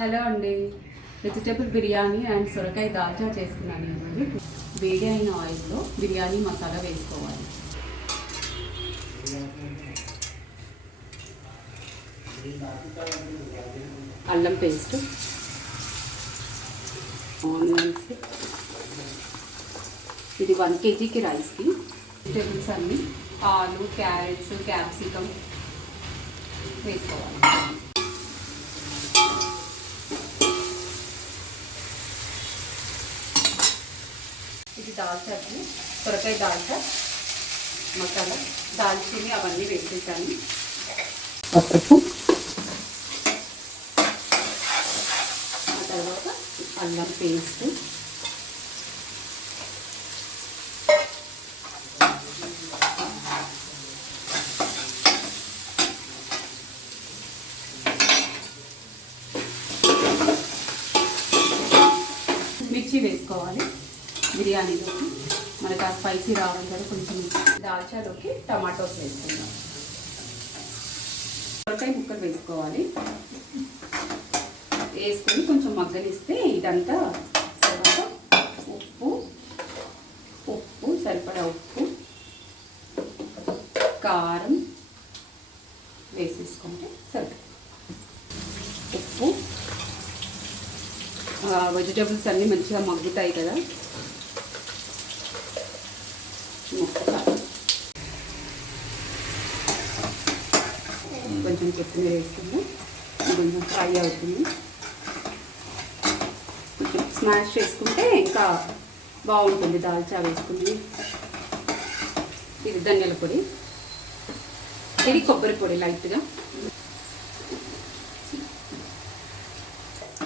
Hello అండి, vegetable biryani and సొరకాయ దాల్చా చేస్తున్నాను అండి. వేడి అయిన ఆయిల్లో బిర్యానీ మసాలా వేసుకోవాలి. అల్లం పేస్ట్, ఆనియన్స్, ఇది 1 kgకి రైస్కి. వెజిటేబుల్స్ అన్నీ ఆలు, క్యారెట్స్, క్యాప్సికమ్ వేసుకోవాలి. ఇది దాల్చాకి సొరకాయ దాల్చా మసాలా, దాల్చిని అవన్నీ వేసేసాను. పసుపు, ఆ తర్వాత అల్లం పేస్ట్, మిర్చి వేసుకోవాలి బిర్యానీలోకి. మనకు ఆ స్పైసీ రావడం ద్వారా కొంచెం. దాల్చాలోకి టమాటోస్ వేసుకుందాం. సొరకాయ ముక్కలు వేసుకోవాలి. వేసుకొని కొంచెం మగ్గనిస్తే ఇదంతా. తర్వాత ఉప్పు సరిపడా ఉప్పు, కారం వేసేసుకుంటే సరిపడా. ఉప్పు, వెజిటేబుల్స్ అన్నీ మంచిగా మగ్గుతాయి కదా. కొంచెం కొత్తిమీర వేసుకుందాం. కొంచెం ఫ్రై అవుతుంది. కొంచెం స్మాష్ చేసుకుంటే ఇంకా బాగుంటుంది దాల్చా వేసుకుంది. ఇది ధనియాల పొడి, ఇది కొబ్బరి పొడి లైట్గా.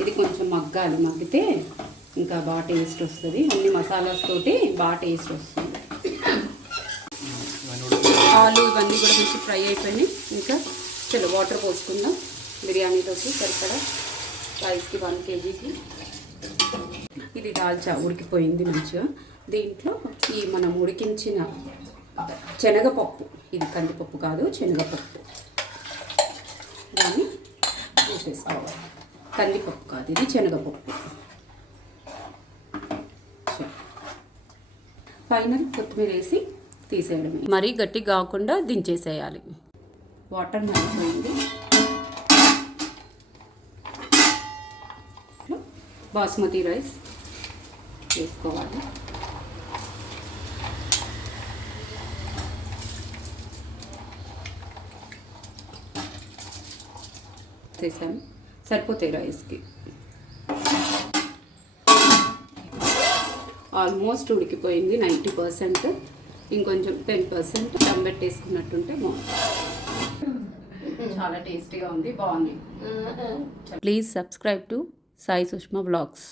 ఇది కొంచెం మగ్గాలి. మగ్గితే ఇంకా బాగా టేస్ట్ వస్తుంది. అన్ని మసాలాస్ తోటి బాగా టేస్ట్ వస్తుంది. ఆలు ఇవన్నీ కూడా మంచి ఫ్రై అయిపోయినాయి. ఇంకా చలో వాటర్ పోసుకుందాం. బిర్యానీలోకి సరిపడా రైస్కి 1 kgకి. ఇది దాల్చా ఉడికిపోయింది మంచిగా. దీంట్లో ఈ మనం ఉడికించిన శనగపప్పు, ఇది కందిపప్పు కాదు శనగపప్పు, దాన్ని వేసేసుకోవాలి. కందిపప్పు కాదు, ఇది శనగపప్పు. ఫైనల్ కొత్తిమీర వేసి తీసేయడమే. మరీ గట్టి కాకుండా దించేసేయాలి. వాటర్ మరిగిపోయింది. బాస్మతి రైస్ వేసుకోవాలి. చేసాను, సరిపోతాయి రైస్కి. ఆల్మోస్ట్ ఉడికిపోయింది 90%. ఇంకొంచెం 10% దమ్ పెట్టేసుకున్నట్టుంటే బాగుంది. చాలా టేస్టీగా ఉంది, బాగుంది. Please subscribe to Sai Sushma blogs.